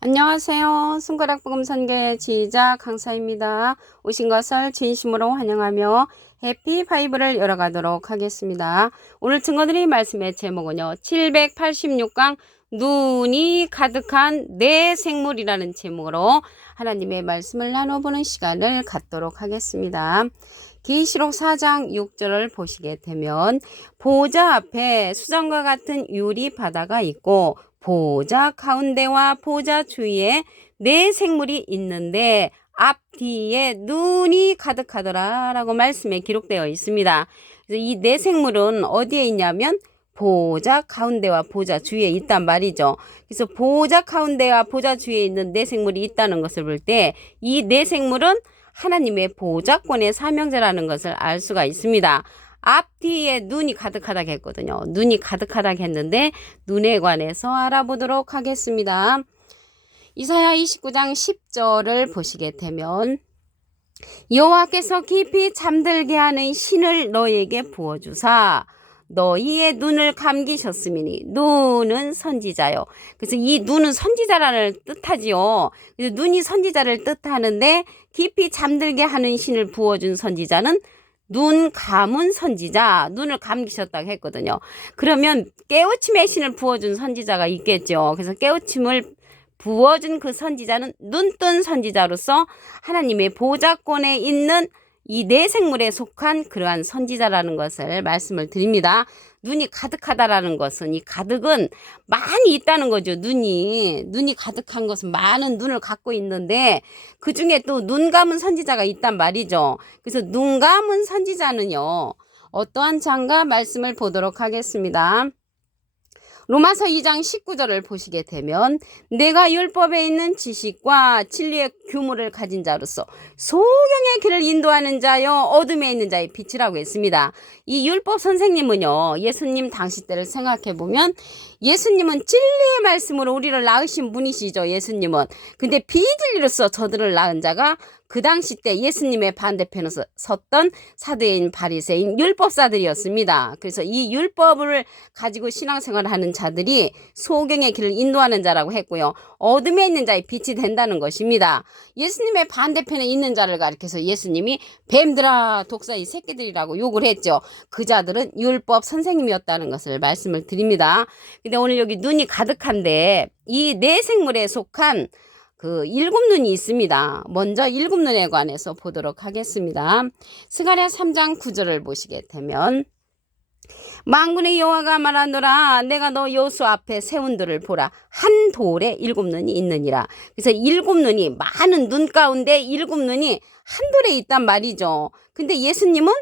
안녕하세요. 손가락 복음 선교의 지휘자 강사입니다. 오신 것을 진심으로 환영하며 해피 파이브를 열어가도록 하겠습니다. 오늘 증거드릴 말씀의 제목은요. 786강 눈이 가득한 내 생물이라는 제목으로 하나님의 말씀을 나눠보는 시간을 갖도록 하겠습니다. 계시록 4장 6절을 보시게 되면 보좌 앞에 수정과 같은 유리 바다가 있고 보좌 가운데와 보좌 주위에 네 생물이 있는데 앞뒤에 눈이 가득하더라 라고 말씀에 기록되어 있습니다. 그래서 이 네 생물은 어디에 있냐면 보좌 가운데와 보좌 주위에 있단 말이죠. 그래서 보좌 가운데와 보좌 주위에 있는 네 생물이 있다는 것을 볼 때 이 네 생물은 하나님의 보좌권의 사명자라는 것을 알 수가 있습니다. 앞뒤에 눈이 가득하다 했거든요. 눈이 가득하다 했는데 눈에 관해서 알아보도록 하겠습니다. 이사야 29장 10절을 보시게 되면 여호와께서 깊이 잠들게 하는 신을 너희에게 부어주사 너희의 눈을 감기셨음이니 눈은 선지자요. 그래서 이 눈은 선지자라는 뜻하지요. 그래서 눈이 선지자를 뜻하는데 깊이 잠들게 하는 신을 부어준 선지자는 눈 감은 선지자, 눈을 감기셨다고 했거든요. 그러면 깨우침의 신을 부어준 선지자가 있겠죠. 그래서 깨우침을 부어준 그 선지자는 눈뜬 선지자로서 하나님의 보좌권에 있는 이 네 생물에 속한 그러한 선지자라는 것을 말씀을 드립니다. 눈이 가득하다라는 것은 이 가득은 많이 있다는 거죠. 눈이 가득한 것은 많은 눈을 갖고 있는데 그 중에 또 눈 감은 선지자가 있단 말이죠. 그래서 눈 감은 선지자는요. 어떠한 장가 말씀을 보도록 하겠습니다. 로마서 2장 19절을 보시게 되면 내가 율법에 있는 지식과 진리의 규모를 가진 자로서 소경의 길을 인도하는 자여 어둠에 있는 자의 빛이라고 했습니다. 이 율법 선생님은요. 예수님 당시 때를 생각해 보면 예수님은 진리의 말씀으로 우리를 낳으신 분이시죠. 예수님은. 근데 비진리로서 저들을 낳은 자가 그 당시 때 예수님의 반대편에 섰던 사두개인 바리새인 율법사들이었습니다. 그래서 이 율법을 가지고 신앙생활을 하는 자들이 소경의 길을 인도하는 자라고 했고요. 어둠에 있는 자의 빛이 된다는 것입니다. 예수님의 반대편에 있는 자를 가리켜서 예수님이 뱀들아 독사 이 새끼들이라고 욕을 했죠. 그 자들은 율법 선생님이었다는 것을 말씀을 드립니다. 근데 오늘 여기 눈이 가득한데 이 네 생물에 속한 그 일곱 눈이 있습니다. 먼저 일곱 눈에 관해서 보도록 하겠습니다. 스가랴 3장 9절을 보시게 되면 만군의 여호와가 말하노라 내가 너 여호수 앞에 세운 돌을 보라 한 돌에 일곱 눈이 있느니라. 그래서 일곱 눈이 많은 눈 가운데 일곱 눈이 한 돌에 있단 말이죠. 근데 예수님은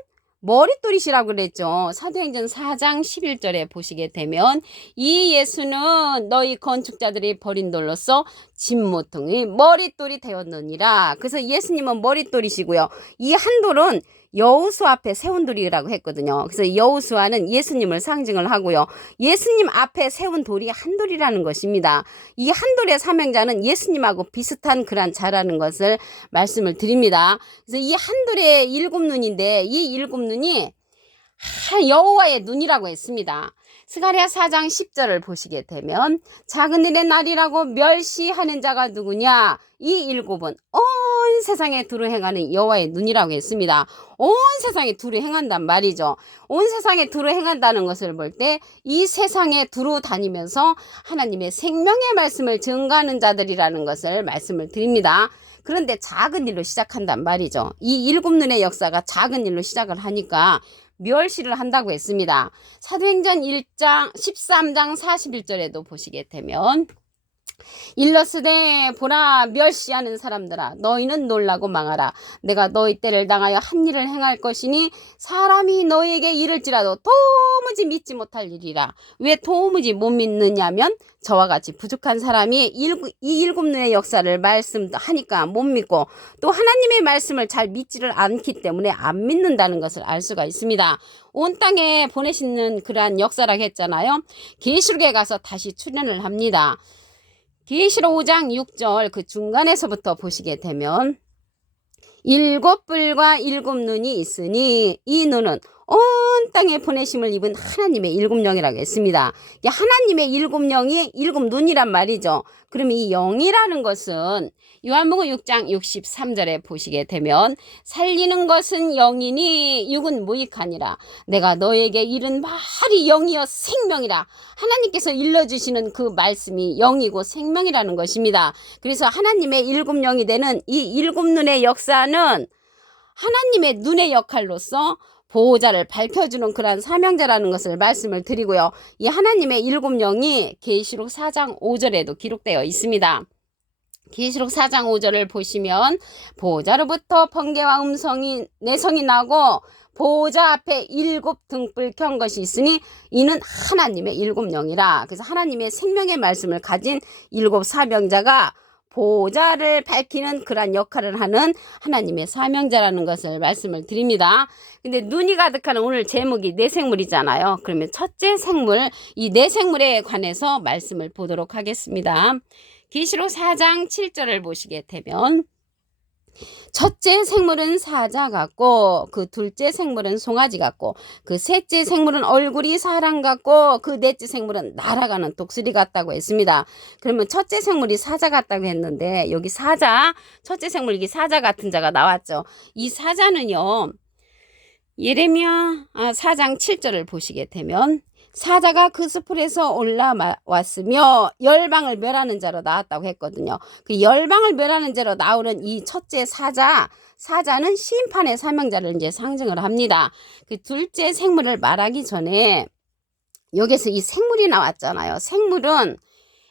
머릿돌이시라고 그랬죠. 사도행전 4장 11절에 보시게 되면 이 예수는 너희 건축자들이 버린 돌로서 진모퉁이 머릿돌이 되었느니라. 그래서 예수님은 머릿돌이시고요. 이 한 돌은 여호수 앞에 세운 돌이라고 했거든요. 그래서 여호수아는 예수님을 상징을 하고요. 예수님 앞에 세운 돌이 한 돌이라는 것입니다. 이 한 돌의 사명자는 예수님하고 비슷한 그런 자라는 것을 말씀을 드립니다. 그래서 이 한 돌의 일곱 눈인데 이 일곱 눈이 여호와의 눈이라고 했습니다. 스가랴 4장 10절을 보시게 되면 작은 일의 날이라고 멸시하는 자가 누구냐? 이 일곱은 온 세상에 두루 행하는 여호와의 눈이라고 했습니다. 온 세상에 두루 행한단 말이죠. 온 세상에 두루 행한다는 것을 볼 때 이 세상에 두루 다니면서 하나님의 생명의 말씀을 증거하는 자들이라는 것을 말씀을 드립니다. 그런데 작은 일로 시작한단 말이죠. 이 일곱 눈의 역사가 작은 일로 시작을 하니까 멸시를 한다고 했습니다. 사도행전 1장 13장 41절에도 보시게 되면 일러스되 보라 멸시하는 사람들아 너희는 놀라고 망하라. 내가 너희 때를 당하여 한 일을 행할 것이니 사람이 너희에게 이를지라도 도무지 믿지 못할 일이라. 왜 도무지 못 믿느냐면 저와 같이 부족한 사람이 이 일곱 눈의 역사를 말씀하니까 못 믿고 또 하나님의 말씀을 잘 믿지를 않기 때문에 안 믿는다는 것을 알 수가 있습니다. 온 땅에 보내시는 그러한 역사라고 했잖아요. 계시록에 가서 다시 출현을 합니다. 계시록 5장 6절 그 중간에서부터 보시게 되면 일곱 뿔과 일곱 눈이 있으니 이 눈은 온 땅에 보내심을 입은 하나님의 일곱 영이라고 했습니다. 이게 하나님의 일곱 영이 일곱 눈이란 말이죠. 그럼 이 영이라는 것은 요한복음 6장 63절에 보시게 되면 살리는 것은 영이니 육은 무익하니라. 내가 너에게 이른 말이 영이여 생명이라. 하나님께서 일러주시는 그 말씀이 영이고 생명이라는 것입니다. 그래서 하나님의 일곱 영이 되는 이 일곱 눈의 역사는 하나님의 눈의 역할로서 보호자를 밝혀주는 그러한 사명자라는 것을 말씀을 드리고요. 이 하나님의 일곱 영이 계시록 4장 5절에도 기록되어 있습니다. 계시록 4장 5절을 보시면 보호자로부터 번개와 내성이 나고 보호자 앞에 일곱 등불 켠 것이 있으니 이는 하나님의 일곱 영이라. 그래서 하나님의 생명의 말씀을 가진 일곱 사명자가 보호자를 밝히는 그러한 역할을 하는 하나님의 사명자라는 것을 말씀을 드립니다. 근데 눈이 가득한 오늘 제목이 내생물이잖아요. 그러면 첫째 생물, 이 내생물에 관해서 말씀을 보도록 하겠습니다. 계시록 4장 7절을 보시게 되면 첫째 생물은 사자 같고 그 둘째 생물은 송아지 같고 그 셋째 생물은 얼굴이 사람 같고 그 넷째 생물은 날아가는 독수리 같다고 했습니다. 그러면 첫째 생물이 사자 같다고 했는데 여기 사자, 첫째 생물 이게 사자 같은 자가 나왔죠. 이 사자는요, 예레미야 4장 7절을 보시게 되면 사자가 그 숲풀에서 올라왔으며 열방을 멸하는 자로 나왔다고 했거든요. 그 열방을 멸하는 자로 나오는 이 첫째 사자는 심판의 사명자를 이제 상징을 합니다. 그 둘째 생물을 말하기 전에 여기서 이 생물이 나왔잖아요. 생물은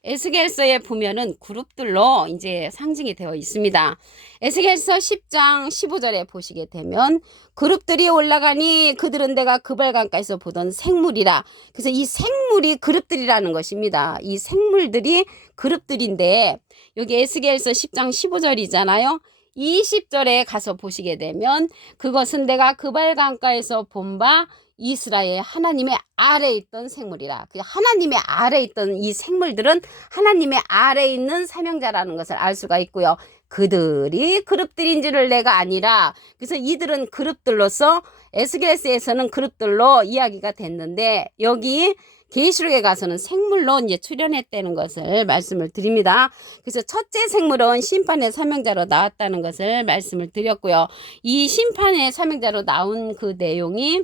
에스겔서에 보면은 그룹들로 이제 상징이 되어 있습니다. 에스겔서 10장 15절에 보시게 되면 그룹들이 올라가니 그들은 내가 그발강가에서 보던 생물이라. 그래서 이 생물이 그룹들이라는 것입니다. 이 생물들이 그룹들인데 여기 에스겔서 10장 15절이잖아요. 20절에 가서 보시게 되면 그것은 내가 그발강가에서 본 바 이스라엘 하나님의 아래에 있던 생물이라. 하나님의 아래에 있던 이 생물들은 하나님의 아래에 있는 사명자라는 것을 알 수가 있고요. 그들이 그룹들인 줄을 내가 아니라. 그래서 이들은 그룹들로서 에스겔서에서는 그룹들로 이야기가 됐는데 여기 계시록에 가서는 생물로 이제 출현했다는 것을 말씀을 드립니다. 그래서 첫째 생물은 심판의 사명자로 나왔다는 것을 말씀을 드렸고요. 이 심판의 사명자로 나온 그 내용이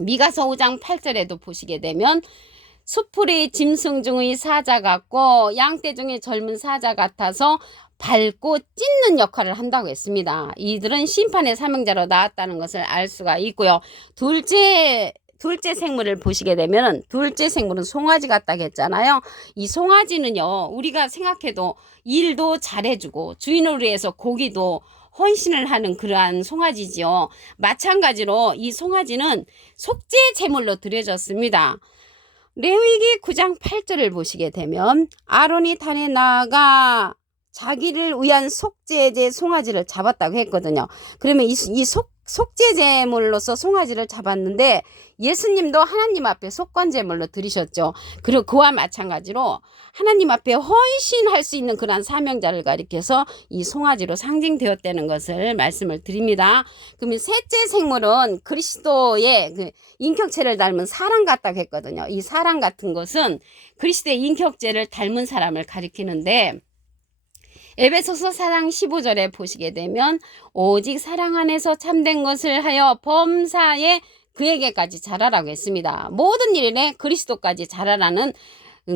미가서 5장 8절에도 보시게 되면 숲풀의 짐승 중의 사자 같고 양떼 중의 젊은 사자 같아서 밟고 찢는 역할을 한다고 했습니다. 이들은 심판의 사명자로 나왔다는 것을 알 수가 있고요. 둘째 생물을 보시게 되면 둘째 생물은 송아지 같다고 했잖아요. 이 송아지는요, 우리가 생각해도 일도 잘해주고 주인을 위해서 고기도 헌신을 하는 그러한 송아지지요. 마찬가지로 이 송아지는 속죄 제물로 드려졌습니다. 레위기 9장 8절을 보시게 되면 아론이 단에 나아가 자기를 위한 속죄제 송아지를 잡았다고 했거든요. 그러면 이 속죄 제물로서 송아지를 잡았는데 예수님도 하나님 앞에 속건 제물로 드리셨죠. 그리고 그와 마찬가지로 하나님 앞에 헌신할 수 있는 그러한 사명자를 가리켜서 이 송아지로 상징되었다는 것을 말씀을 드립니다. 그러면 셋째 생물은 그리스도의 그 인격체를 닮은 사람 같다고 했거든요. 이 사람 같은 것은 그리스도의 인격체를 닮은 사람을 가리키는데 에베소서 4장 15절에 보시게 되면 오직 사랑 안에서 참된 것을 하여 범사에 그에게까지 자라라고 했습니다. 모든 일에 그리스도까지 자라라는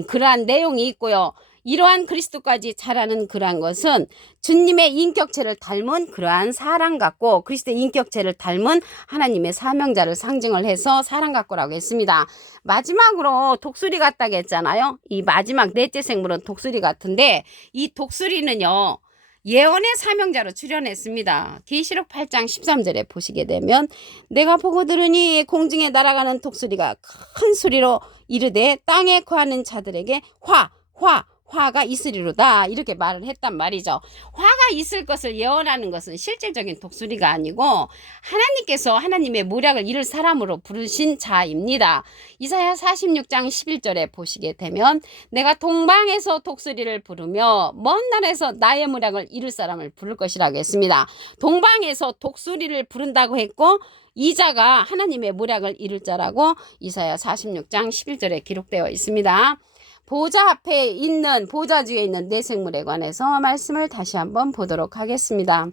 그러한 내용이 있고요. 이러한 그리스도까지 자라는 그러한 것은 주님의 인격체를 닮은 그러한 사람 같고 그리스도의 인격체를 닮은 하나님의 사명자를 상징을 해서 사람 같고라고 했습니다. 마지막으로 독수리 같다고 했잖아요. 이 마지막 넷째 생물은 독수리 같은데 이 독수리는요, 예언의 사명자로 출현했습니다. 계시록 8장 13절에 보시게 되면 내가 보고 들으니 공중에 날아가는 독수리가 큰 소리로 이르되 땅에 거하는 자들에게 화 화가 있으리로다 이렇게 말을 했단 말이죠. 화가 있을 것을 예언하는 것은 실질적인 독수리가 아니고 하나님께서 하나님의 모략을 이룰 사람으로 부르신 자입니다. 이사야 46장 11절에 보시게 되면 내가 동방에서 독수리를 부르며 먼 나라에서 나의 모략을 이룰 사람을 부를 것이라고 했습니다. 동방에서 독수리를 부른다고 했고 이 자가 하나님의 모략을 이룰 자라고 이사야 46장 11절에 기록되어 있습니다. 보좌 앞에 있는 보좌 주에 있는 네 생물에 관해서 말씀을 다시 한번 보도록 하겠습니다.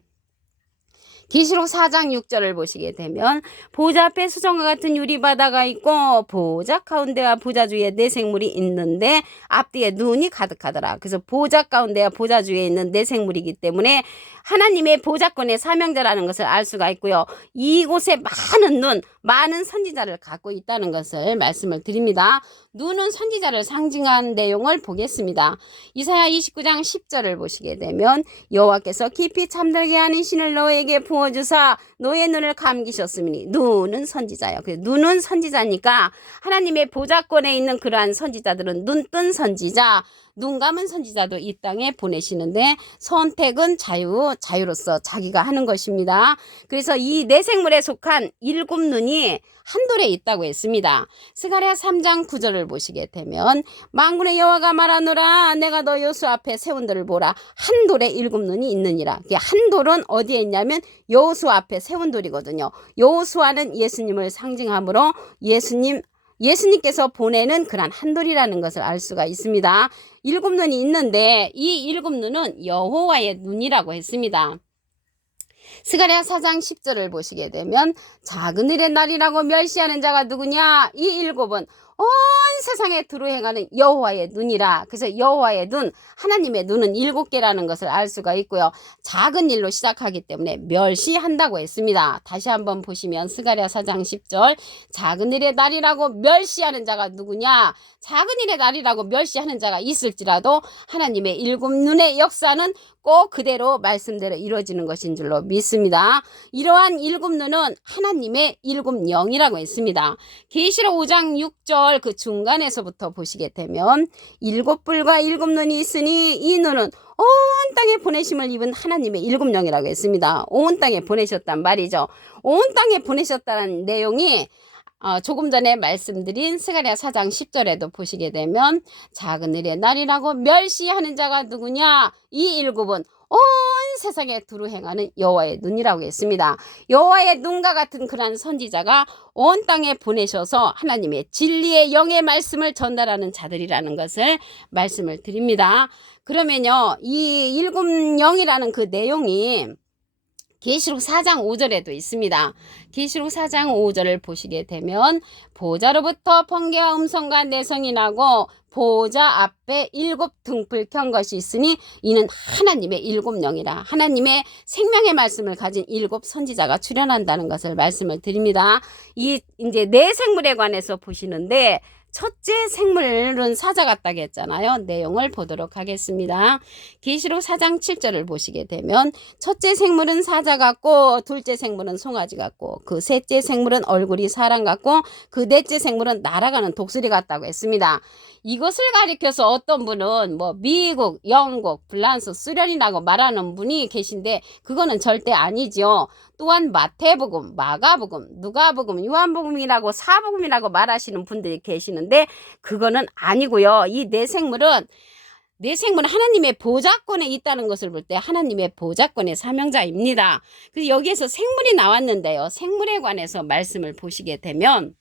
계시록 4장 6절을 보시게 되면 보좌 앞에 수정과 같은 유리바다가 있고 보좌 가운데와 보좌 주에 네 생물이 있는데 앞뒤에 눈이 가득하더라. 그래서 보좌 가운데와 보좌 주에 있는 네 생물이기 때문에 하나님의 보좌권의 사명자라는 것을 알 수가 있고요. 이곳에 많은 눈, 많은 선지자를 갖고 있다는 것을 말씀을 드립니다. 눈은 선지자를 상징한 내용을 보겠습니다. 이사야 29장 10절을 보시게 되면 여호와께서 깊이 잠들게 하는 신을 너에게 부어주사 너의 눈을 감기셨으니 눈은 선지자예요. 눈은 선지자니까 하나님의 보좌권에 있는 그러한 선지자들은 눈뜬 선지자, 눈 감은 선지자도 이 땅에 보내시는데 선택은 자유로서 자기가 하는 것입니다. 그래서 이 네 생물에 속한 7눈이 한 돌에 있다고 했습니다. 스가랴 3장 9절을 보시게 되면 만군의 여호와가 말하노라 내가 너 여수 앞에 세운 돌을 보라 한 돌에 7눈이 있느니라. 한 돌은 어디에 있냐면 여호수 앞에 세운 돌이거든요. 여호수아는 예수님을 상징하므로 예수님께서 보내는 그런 한 돌이라는 것을 알 수가 있습니다. 7눈이 있는데 이 7눈은 여호와의 눈이라고 했습니다. 스가랴 4장 10절을 보시게 되면 작은 일의 날이라고 멸시하는 자가 누구냐? 이 7은 온 세상에 두루 행하는 여호와의 눈이라. 그래서 여호와의 눈, 하나님의 눈은 7개라는 것을 알 수가 있고요. 작은 일로 시작하기 때문에 멸시한다고 했습니다. 다시 한번 보시면 스가랴 4장 10절 작은 일의 날이라고 멸시하는 자가 누구냐? 작은 일의 날이라고 멸시하는 자가 있을지라도 하나님의 7눈의 역사는 꼭 그대로 말씀대로 이루어지는 것인 줄로 믿습니다. 이러한 7눈은 하나님의 7영이라고 했습니다. 계시록 5장 6절 그 중간에서부터 보시게 되면 7뿔과 7눈이 있으니 이 눈은 온 땅에 보내심을 입은 하나님의 7영이라고 했습니다. 온 땅에 보내셨단 말이죠. 온 땅에 보내셨다는 내용이 조금 전에 말씀드린 스가랴 4장 10절에도 보시게 되면 작은 일의 날이라고 멸시하는 자가 누구냐? 이 7은 온 세상에 두루 행하는 여호와의 눈이라고 했습니다. 여호와의 눈과 같은 그러한 선지자가 온 땅에 보내셔서 하나님의 진리의 영의 말씀을 전달하는 자들이라는 것을 말씀을 드립니다. 그러면요, 이 7영이라는 그 내용이 계시록 4장 5절에도 있습니다. 계시록 4장 5절을 보시게 되면 보좌로부터 번개와 음성과 내성이 나고 보좌 앞에 7 등불 켠 것이 있으니 이는 하나님의 7영이라. 하나님의 생명의 말씀을 가진 7 선지자가 출현한다는 것을 말씀을 드립니다. 이제 네 생물에 관해서 보시는데 첫째 생물은 사자 같다고 했잖아요. 내용을 보도록 하겠습니다. 계시록 4장 7절을 보시게 되면 첫째 생물은 사자 같고 둘째 생물은 송아지 같고 그 셋째 생물은 얼굴이 사람 같고 그 넷째 생물은 날아가는 독수리 같다고 했습니다. 이것을 가리켜서 어떤 분은 미국, 영국, 프랑스, 수련이라고 말하는 분이 계신데 그거는 절대 아니죠. 또한 마태복음, 마가복음, 누가복음, 요한복음이라고 사복음이라고 말하시는 분들이 계시는데 그거는 아니고요. 이 네 생물은 하나님의 보좌권에 있다는 것을 볼 때 하나님의 보좌권의 사명자입니다. 그래서 여기에서 생물이 나왔는데요. 생물에 관해서 말씀을 보시게 되면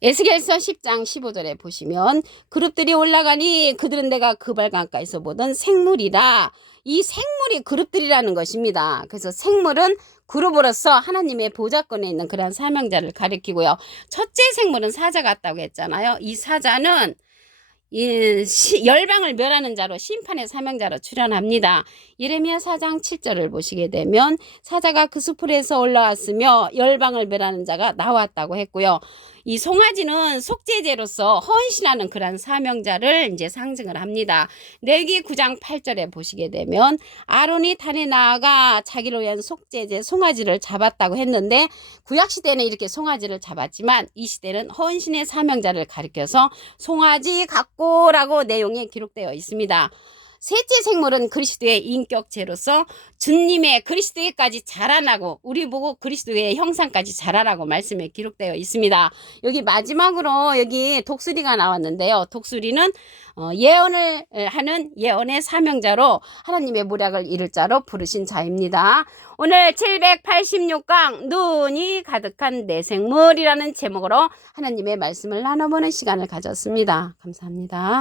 에스겔서 10장 15절에 보시면 그룹들이 올라가니 그들은 내가 그발 가까이서 보던 생물이라. 이 생물이 그룹들이라는 것입니다. 그래서 생물은 그룹으로서 하나님의 보좌권에 있는 그러한 사명자를 가리키고요. 첫째 생물은 사자 같다고 했잖아요. 이 사자는 열방을 멸하는 자로 심판의 사명자로 출현합니다. 예레미야 4장 7절을 보시게 되면 사자가 그 수풀에서 올라왔으며 열방을 멸하는 자가 나왔다고 했고요. 이 송아지는 속죄제로서 헌신하는 그런 사명자를 이제 상징을 합니다. 레위기 9장 8절에 보시게 되면 아론이 단에 나아가 자기를 위한 속죄제 송아지를 잡았다고 했는데 구약 시대는 이렇게 송아지를 잡았지만 이 시대는 헌신의 사명자를 가리켜서 송아지 갖고라고 내용이 기록되어 있습니다. 셋째 생물은 그리스도의 인격체로서 주님의 그리스도에까지 자라나고 우리 보고 그리스도의 형상까지 자라라고 말씀에 기록되어 있습니다. 여기 마지막으로 여기 독수리가 나왔는데요. 독수리는 예언을 하는 예언의 사명자로 하나님의 모략을 이룰 자로 부르신 자입니다. 오늘 786강 눈이 가득한 내 생물이라는 제목으로 하나님의 말씀을 나눠보는 시간을 가졌습니다. 감사합니다.